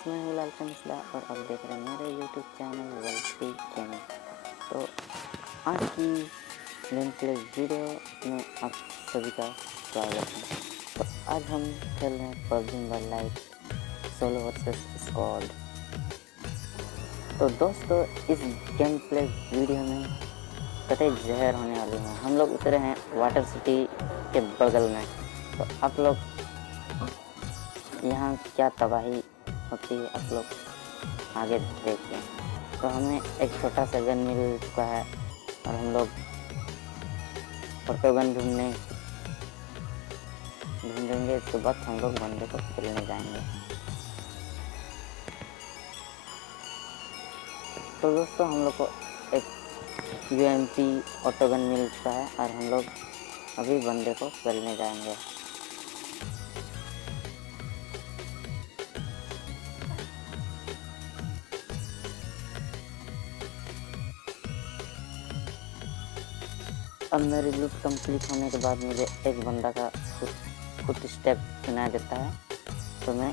Friends, मैं हूँ लालचा मिश्रा और आप देख रहे हैं मेरे यूट्यूब चैनल वल्फी गेमिंग। तो आज की गेम प्ले वीडियो में आप सभी का स्वागत है। तो आज हम खेल रहे हैं PUBG mobile light solo versus squad. तो दोस्तों, इस गेम प्ले वीडियो में कतई जहर होने वाली है। हम लोग उतरे हैं वाटर सिटी के बगल में। तो आप लोग यहाँ क्या तबाही होती है आप लोग आगे देखिए। तो हमें एक छोटा सा गन मिल चुका है और हम लोग ऑटो गन ढूंढेंगे। इसके बाद हम लोग बंदे को खेलने जाएंगे। तो दोस्तों, हम लोग को एक UMP ऑटो गन मिल चुका है और हम लोग अभी बंदे को खेलने जाएंगे। अब मेरी लूट कंप्लीट होने के बाद मुझे एक बंदा का फुट स्टेप सुनाई देता है। तो मैं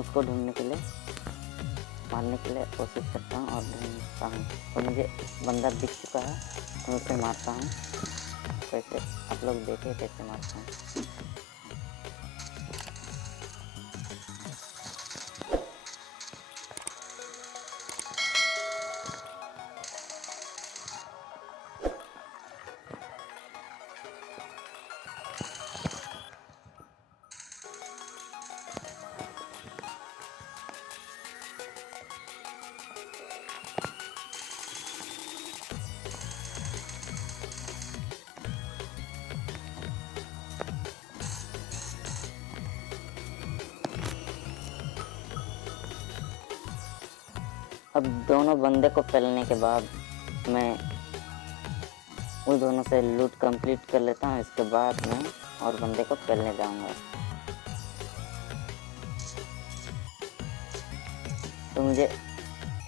उसको ढूंढने के लिए मारने के लिए कोशिश करता हूँ और ढूंढता हूँ। तो मुझे बंदा दिख चुका है तो उसे मारता हूँ। कैसे आप लोग देखें कैसे मारता हूँ। अब दोनों बंदे को पेलने के बाद मैं उन दोनों से लूट कंप्लीट कर लेता हूँ। इसके बाद मैं और बंदे को पेलने जाऊंगा। तो मुझे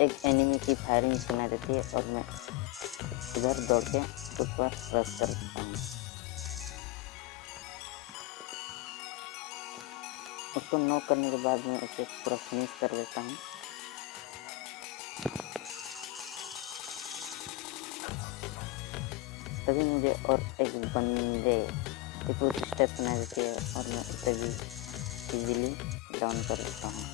एक एनिमी की फायरिंग सुनाई देती है और मैं इधर दौड़ के उस पर रश करता हूँ। उसको नॉक करने के बाद मैं उसे पूरा फिनिश कर देता हूँ। तभी मुझे और एक बंदे की फुट स्टेप सुनाई देती है और मैं उसे भी इजीली डाउन कर देता हूँ।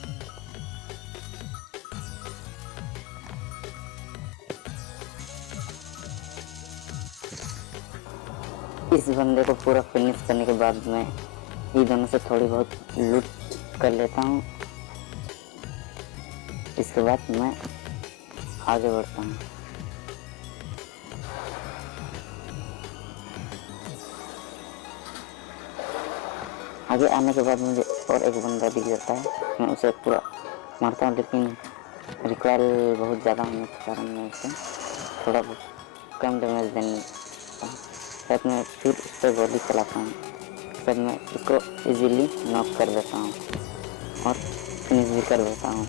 इस बंदे को पूरा फिनिश करने के बाद मैं ये दोनों से थोड़ी बहुत लूट कर लेता हूँ। इसके बाद मैं आगे बढ़ता हूँ। आगे आने के बाद मुझे और एक बंदा दिख जाता है। मैं उसे पूरा मारता हूँ, लेकिन रिकॉइल बहुत ज़्यादा होने के कारण मैं उसे थोड़ा बहुत कम डैमेज देने लगता हूँ। फिर मैं फिर उस पर गोली चलाता हूँ। फिर मैं उसको इजीली नॉक कर देता हूँ और फिनिश भी कर देता हूँ।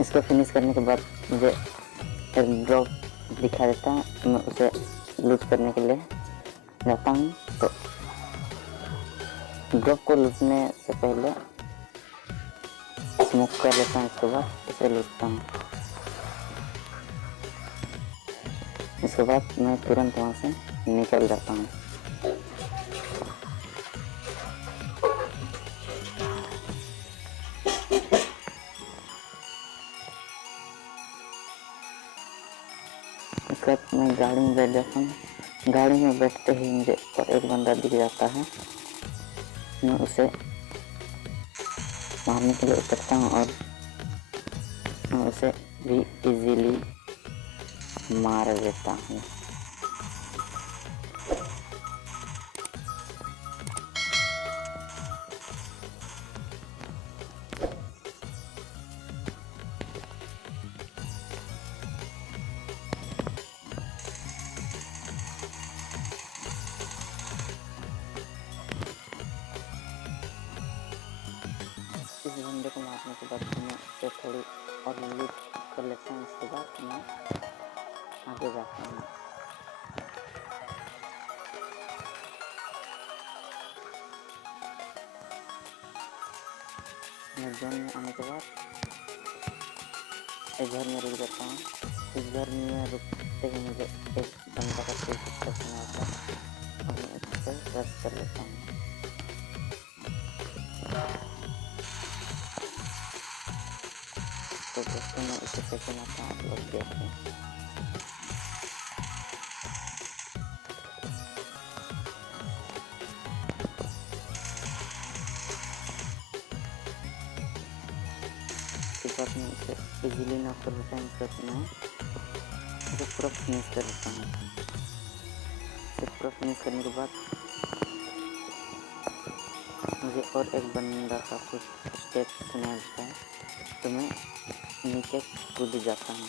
इसको फिनिश करने के बाद मुझे एक ड्रॉप दिखा देता है। मैं उसे लूट करने के लिए जाता हूँ। तो ड्रॉप को लूटने से पहले स्मोक कर लेता हूँ। इसके बाद उसे लूटता हूँ। इसके बाद मैं तुरंत वहाँ से निकल जाता हूँ। इसके बाद मैं गाड़ी में बैठ जाता हूँ। गाड़ी में बैठते ही मुझे और एक बंदा दिख जाता है। मैं उसे मारने के लिए उतरता हूँ और मैं उसे भी इजीली मार देता हूँ। इस बंदे को मारने के बाद मैं उससे थोड़ी और लूट कर लेता हूँ। इसके बाद मैं आगे जाता हूँ। मैं जोन में आने के बाद एक घर में रुक जाता हूँ। इस घर में रुकते ही मुझे एक बंदा का कोई शिक्षा सुना होता है और मैं उस पर रस कर लेता हूँ। तो दोस्तों मैं इसे कैसे मारता हूँ आप लोग देखते हैं। इसके बाद मैं इसे इजीली नॉक कर देता हूँ। इसके बाद मैं इसे पूरा फिनिश कर देता हूँ। इसे पूरा फिनिश करने के बाद मुझे और एक बंदा का कुछ स्टेप सुना देता है तो मैं नीचे कूद जाता हूँ।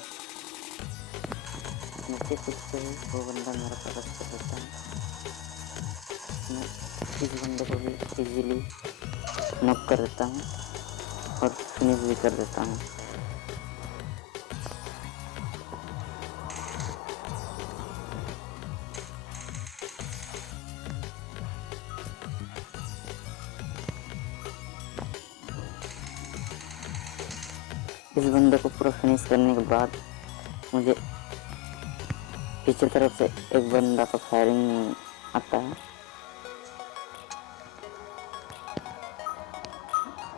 नीचे कूदते ही वो बंदा मेरा परस कर देता है। मैं इस बंदे को भी इजीली नॉक कर देता हूँ और फिनिश भी कर देता हूँ। इस बंदे को पूरा फिनिश करने के बाद मुझे पीछे तरफ से एक बंदा का फायरिंग आता है।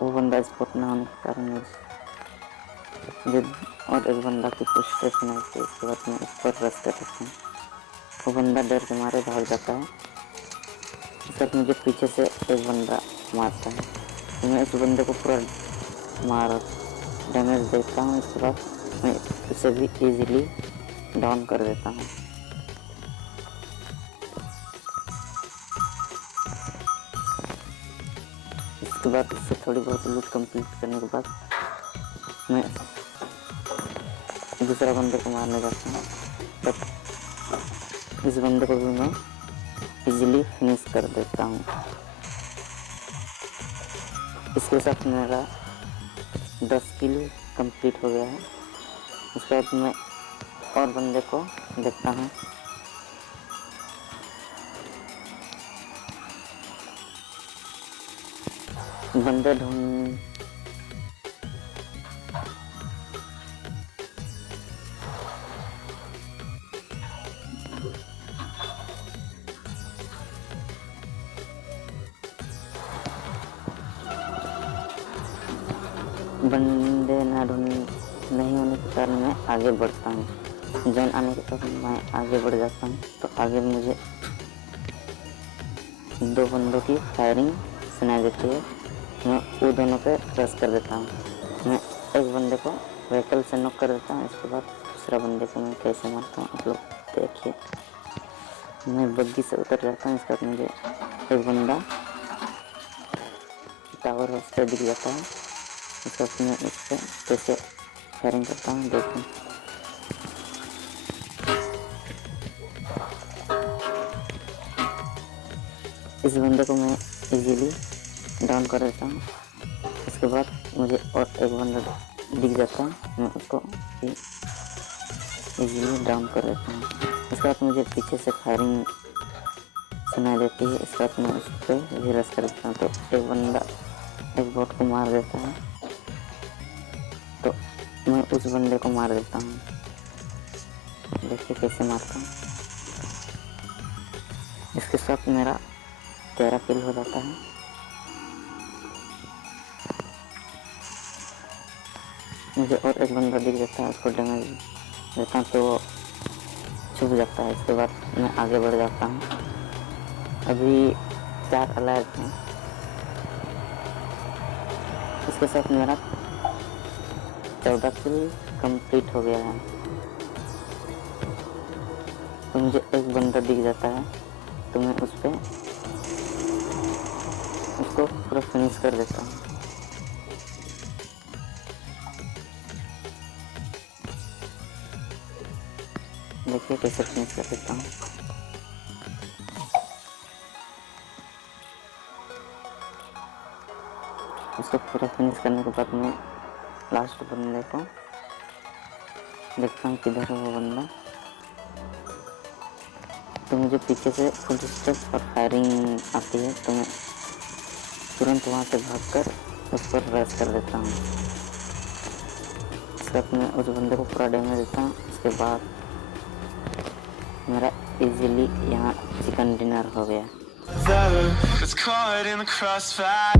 वो बंदा स्पॉट ना होने के कारण मुझे और एक बंदा की पुश सुनाई थी। इसके बाद मैं उस पर रश कर देता हूँ। वो बंदा डर के मारे भाग जाता है। इसके बाद मुझे पीछे से एक बंदा मारता है तो मैं उस बंदे को पूरा मार डैमेज देता हूँ। इसके बाद मैं उसे भी इजीली डाउन कर देता हूँ। इसके बाद इससे थोड़ी बहुत लूट कंप्लीट करने के बाद मैं दूसरा बंदे को मारने जाता हूँ। तब इस बंदे को भी मैं इजीली फिनिश कर देता हूँ। इसके साथ मेरा 10 किल कंप्लीट हो गया है। उसके बाद मैं और बंदे को देखता हूँ। बंदे ढूंढ बंदे ना ढूंढ नहीं होने के कारण मैं आगे बढ़ता हूँ। जन आने के बाद मैं आगे बढ़ जाता हूँ तो आगे मुझे 2 बंदों की फायरिंग सुनाई देती है। मैं वो दोनों पे रश कर देता हूँ। मैं एक बंदे को व्हीकल से नॉक कर देता हूँ। इसके बाद दूसरा बंदे को मैं कैसे मारता हूँ आप लोग देखिए। मैं बग्गी से उतर जाता हूँ। इसके बाद मुझे एक बंदा टावर हाउस पे दिख जाता है। इसके बाद मैं इस पर कैसे फायरिंग करता हूँ देखिए। इस बंदे को मैं इजीली डाउन कर देता हूँ। इसके बाद मुझे और एक बंदा दिख जाता है। मैं उसको इजीली डाउन कर देता हूँ। इसके बाद मुझे पीछे से फायरिंग सुनाई देती है। इसके बाद मैं उस पर भी रश कर देता हूँ तो एक बंदा एक बोट को मार देता है तो मैं उस बंदे को मार देता हूँ। देखिए कैसे मारता हूँ। इसके साथ मेरा 13 किल हो जाता है। मुझे और एक बंदा दिख जाता है। उसको डैमेज देता हूँ तो छुप जाता है। इसके बाद मैं आगे बढ़ जाता हूँ। अभी 4 अलाइव हैं। इसके साथ मेरा 14 किल कंप्लीट हो गया है। तो मुझे एक बंदा दिख जाता है तो मैं उसको पूरा फिनिश कर देता हूँ। देखिए कैसे फिनिश कर देता हूँ। उसको पूरा फिनिश करने के बाद मैं लास्ट बंदे को देखता हूँ किधर है वो बंदा। तो मुझे पीछे से फुट स्टेप और फायरिंग आती है तो मैं तुरंत वहाँ से भागकर उस पर रेस कर देता हूँ। इसके बाद मैं उस बंदे को पूरा डैमेज देता हूँ। उसके बाद मेरा इजीली यहाँ चिकन डिनर हो गया। It's caught in the crossfire.